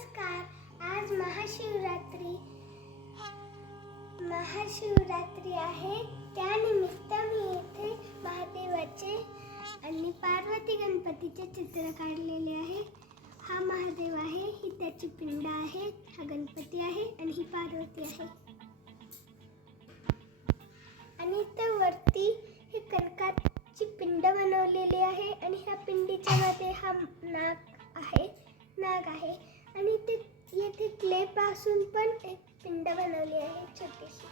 नमस्कार. आज महाशिवरात्री. महाशिवरात्री आहे. त्यानिमित्त मी येथे महादेवाचे आणि पार्वती गणपतीचे चित्र काढलेले आहे. हा महादेव आहे ही त्याची पिंड आहे हा गणपती आहे आणि ही पार्वती आहे. आणि त्या वरती ही कनकाची पिंड बनवलेली आहे आणि ह्या पिंडीच्या मध्ये हा नाग आहे. नाग आहे. आणि ते येथे क्ले पासून पण एक पिंड बनवली आहे छोटीशी.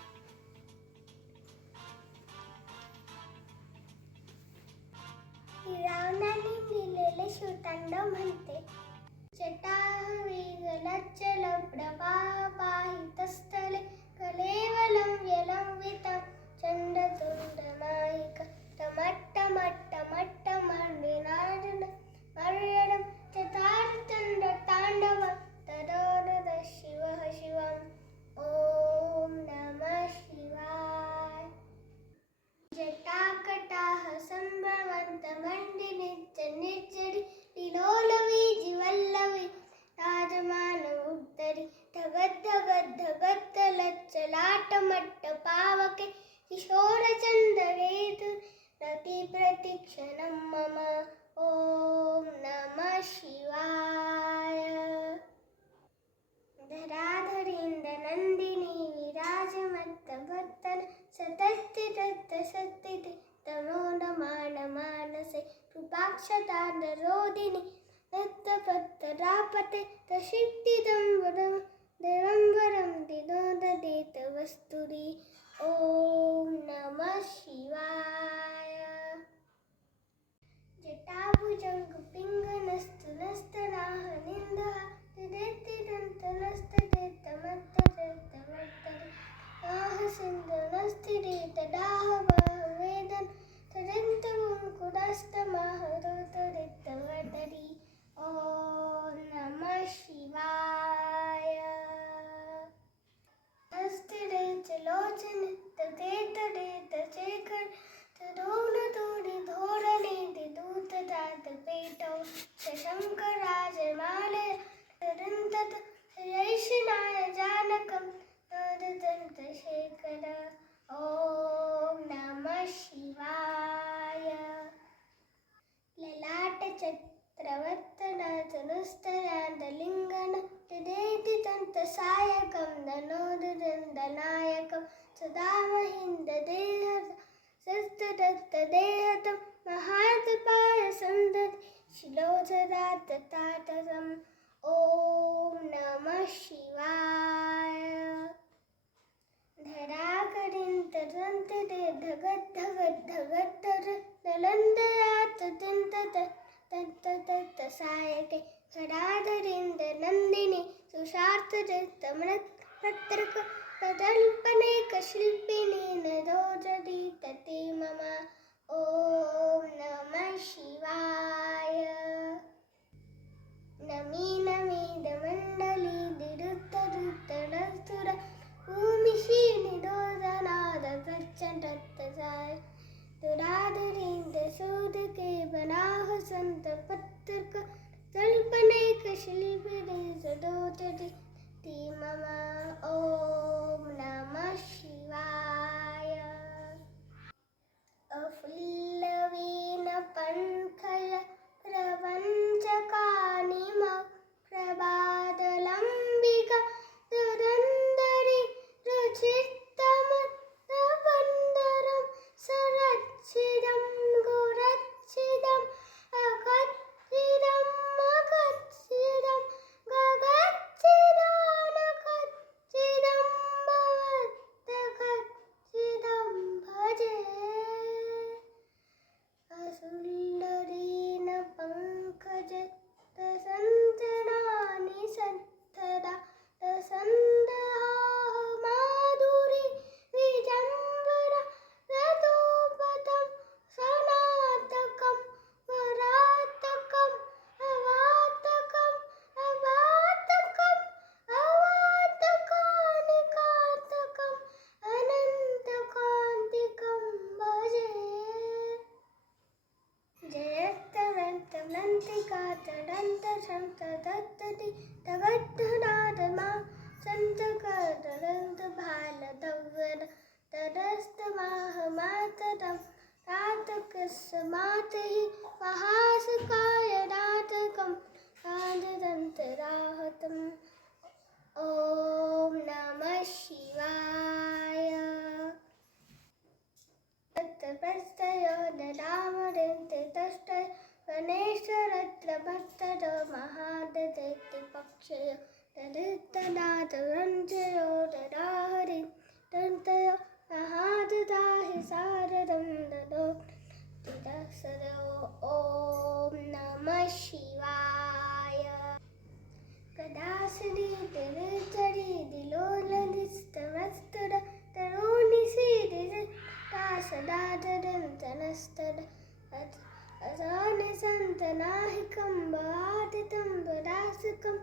रावणाने लिहिलेले प्रतिक्षणं मम ॐ नमः शिवाय। धराधरीन्द्रनन्दिनी विराजमत्तभक्तन सतत्तिदत्त सत्तिति तमोदमानमानसे कृपाक्षतान्दरोदिनि दत्तपत्तरापते तशिक्तिदम्बरं दिगम्बरं दिनोददेत वस्तुरि ॐ नमः शिवाय। दनोदन्दनायकं सदा महिन्ददेह सस्तदत्तदेहतं महातपाय सन्दति शिलोचदात्ततातसम् ॐ नमः शिवाय। धराकरिन्तदन्तदे धगद् धगद् धगद्धर नलन्दयात् तिन्तत तत्ततत्तसायके खडाधरिन्द नन्दिनि सुषार्थदत्तमनपत्रक तदल्पनेकशिल्पिनी दोजति तति मम। ॐ नमः शिवाय। नमी नमी did कालिका जडंत संत दत्तती तगट्टनाद मा संत करदंत भाल दव्वर तदस्त माह मातदम रातकस मातहि महासकाय नाटकम राजदंत राहतम ओम नमः शिवाय। तत्प्रस्तयो गणेश्वरत्र भक्तद महाददैत्य पक्षयो तदित्तनाथरञ्जयो ददाहरि दन्तयो महाददाहि सारदं ददो तिदसरो ॐ नमः शिवाय। कदासरी तिरुचरी दिलोलदिस्तमस्तुर तरुणिसिरिर सदादरन्तनस्तद अजानिसन्तनाहिकं बाधितं पदासकं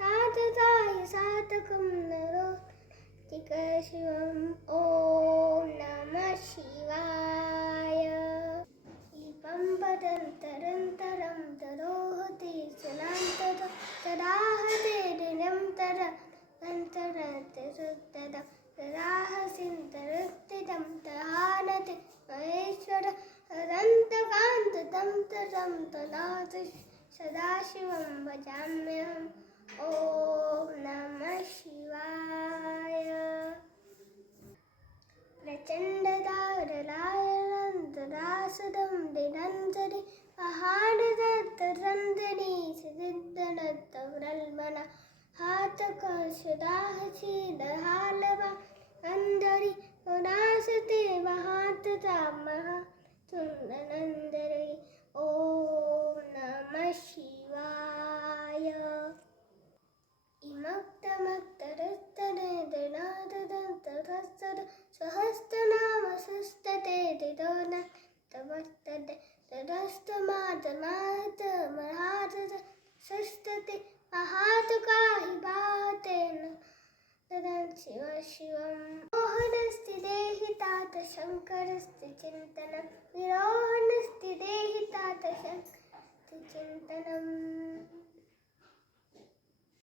तातताय सातकं नरो शिवम् ॐ नमः। अनन्तकान्ततं तरं तनाथ सदाशिवं भजाम्यहम् ॐ नमः शिवाय प्रचण्डदारलायनन्ददासदं दिनन्तरि पहाडदत्तरन्दनी सिद्धिदत्तव्रल्मन हातकशदाहसीदहालवा ശിവ ശിവം. മോഹനസ്തി ദേഹി താത ശങ്കരസ്തി ചിന്തനം. വിരോഹണസ്തി ദേഹി താത ശങ്കരസ്തി ചിന്തനം.